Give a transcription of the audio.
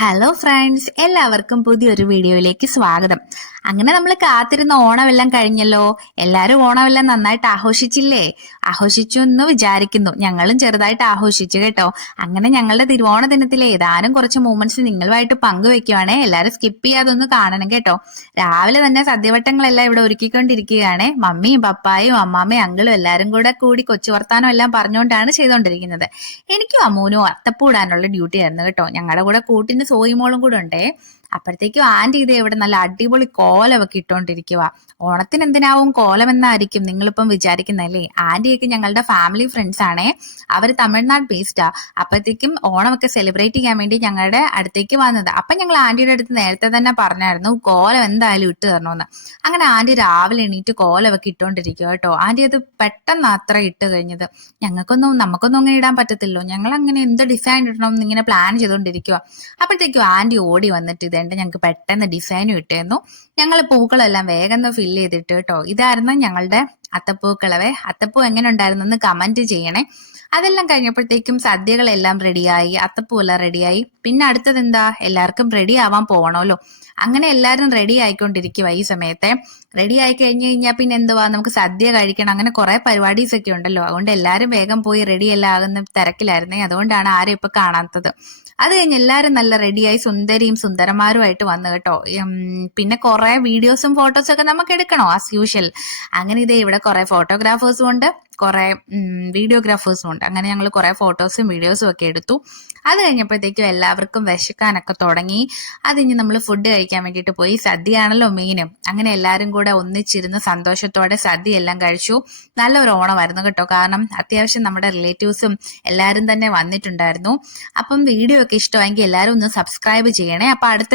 Hello friends, എല്ലാവർക്കും പുതിയൊരു വീഡിയോയിലേക്ക് സ്വാഗതം. അങ്ങനെ നമ്മൾ കാത്തിരുന്ന ഓണമെല്ലാം കഴിഞ്ഞല്ലോ. എല്ലാവരും ഓണമെല്ലാം നന്നായിട്ട് ആഘോഷിച്ചില്ലേ? ആഘോഷിച്ചു എന്ന് വിചാരിക്കുന്നു. ഞങ്ങളും ചെറുതായിട്ട് ആഘോഷിച്ചു കേട്ടോ. അങ്ങനെ ഞങ്ങളുടെ തിരുവോണ ദിനത്തിലെ ഏതാനും കുറച്ച് മൂമെന്റ്സ് നിങ്ങളുമായിട്ട് പങ്കുവെക്കുവാണേ. എല്ലാവരും സ്കിപ്പ് ചെയ്യാതെ ഒന്ന് കാണണം കേട്ടോ. രാവിലെ തന്നെ സദ്യവട്ടങ്ങളെല്ലാം ഇവിടെ ഒരുക്കിക്കൊണ്ടിരിക്കുകയാണ്. മമ്മിയും പപ്പായും അമ്മാമ്മയും അങ്കിളും എല്ലാവരും കൂടി കൊച്ചു വർത്താനം എല്ലാം പറഞ്ഞുകൊണ്ടാണ് ചെയ്തുകൊണ്ടിരിക്കുന്നത്. എനിക്കും അമ്മൂനും അത്തപ്പൂടാനുള്ള ഡ്യൂട്ടി ആയിരുന്നു കേട്ടോ. ഞങ്ങളുടെ കൂടെ കൂട്ടിന് സോയിമോളും കൂടെ ഉണ്ടേ. അപ്പോഴത്തേക്കും ആന്റി ഇത് ഇവിടെ നല്ല അടിപൊളി കോലമൊക്കെ ഇട്ടോണ്ടിരിക്കുക. ഓണത്തിന് എന്തിനാവും കോലം എന്നായിരിക്കും നിങ്ങളിപ്പം വിചാരിക്കുന്നല്ലേ? ആന്റിയൊക്കെ ഞങ്ങളുടെ ഫാമിലി ഫ്രണ്ട്സ് ആണേ. അവർ തമിഴ്നാട് ബേസ്ഡാ. അപ്പോഴത്തേക്കും ഓണമൊക്കെ സെലിബ്രേറ്റ് ചെയ്യാൻ വേണ്ടി ഞങ്ങളുടെ അടുത്തേക്ക് വന്നത്. അപ്പൊ ഞങ്ങൾ ആന്റിയുടെ അടുത്ത് നേരത്തെ തന്നെ പറഞ്ഞായിരുന്നു കോലം എന്തായാലും ഇട്ട് തരണമെന്ന്. അങ്ങനെ ആന്റി രാവിലെ എണീറ്റ് കോലമൊക്കെ ഇട്ടോണ്ടിരിക്കുക കേട്ടോ. ആന്റി അത് പെട്ടെന്ന് അത്ര ഇട്ട് കഴിഞ്ഞത്. നമുക്കൊന്നും അങ്ങനെ ഇടാൻ പറ്റത്തില്ലോ. ഞങ്ങൾ അങ്ങനെ എന്ത് ഡിസൈൻ ഇടണം എന്ന് ഇങ്ങനെ പ്ലാൻ ചെയ്തോണ്ടിരിക്കുക. അപ്പോഴത്തേക്കും ആന്റി ഓടി വന്നിട്ട് ഇതേണ്ട ഞങ്ങൾക്ക് പെട്ടെന്ന് ഡിസൈനും ഇട്ടിരുന്നു. ഞങ്ങൾ പൂക്കളെല്ലാം വേഗം ഫില്ല് ചെയ്തിട്ട് കേട്ടോ. ഇതായിരുന്നു ഞങ്ങളുടെ അത്തപ്പൂക്കളവേ. അത്തപ്പൂ എങ്ങനെ ഉണ്ടായിരുന്നെന്ന് കമന്റ് ചെയ്യണേ. അതെല്ലാം കഴിഞ്ഞപ്പോഴത്തേക്കും സദ്യകളെല്ലാം റെഡിയായി, അത്തപ്പൂ എല്ലാം റെഡിയായി. പിന്നെ അടുത്തത് എന്താ, എല്ലാവർക്കും റെഡി ആവാൻ പോകണമല്ലോ. അങ്ങനെ എല്ലാവരും റെഡി ആയിക്കൊണ്ടിരിക്കുക. ഈ സമയത്തെ റെഡി ആയി കഴിഞ്ഞു കഴിഞ്ഞാൽ പിന്നെ എന്തുവാ, നമുക്ക് സദ്യ കഴിക്കണം. അങ്ങനെ കുറെ പരിപാടീസ് ഒക്കെ ഉണ്ടല്ലോ. അതുകൊണ്ട് എല്ലാവരും വേഗം പോയി റെഡി എല്ലാം ആകുന്ന തിരക്കിലായിരുന്നേ. അതുകൊണ്ടാണ് ആരും ഇപ്പൊ കാണാത്തത്. അത് കഴിഞ്ഞ് എല്ലാവരും നല്ല റെഡിയായി സുന്ദരിയും സുന്ദരന്മാരുമായിട്ട് വന്നു കേട്ടോ. പിന്നെ കുറെ വീഡിയോസും ഫോട്ടോസും ഒക്കെ നമുക്ക് എടുക്കണോ ആസ് യൂഷ്വൽ. അങ്ങനെ ഇതേ ഇവിടെ കുറെ ഫോട്ടോഗ്രാഫേഴ്സും ഉണ്ട്, കുറെ വീഡിയോഗ്രാഫേഴ്സും ഉണ്ട്. അങ്ങനെ ഞങ്ങൾ കുറെ ഫോട്ടോസും വീഡിയോസും ഒക്കെ എടുത്തു. അത് കഴിഞ്ഞപ്പോഴത്തേക്കും എല്ലാവർക്കും വിശക്കാനൊക്കെ തുടങ്ങി. അതിന് നമ്മൾ ഫുഡ് കഴിക്കാൻ വേണ്ടിയിട്ട് പോയി. സദ്യയാണല്ലോ മെയിനും. അങ്ങനെ എല്ലാവരും കൂടെ ഒന്നിച്ചിരുന്ന് സന്തോഷത്തോടെ സദ്യ എല്ലാം കഴിച്ചു. നല്ലൊരു ഓണമായിരുന്നു കേട്ടോ. കാരണം അത്യാവശ്യം നമ്മുടെ റിലേറ്റീവ്സും എല്ലാവരും തന്നെ വന്നിട്ടുണ്ടായിരുന്നു. അപ്പം വീഡിയോ ഒക്കെ ഇഷ്ടമായെങ്കിൽ എല്ലാവരും ഒന്ന് സബ്സ്ക്രൈബ് ചെയ്യണേ. അപ്പൊ അടുത്ത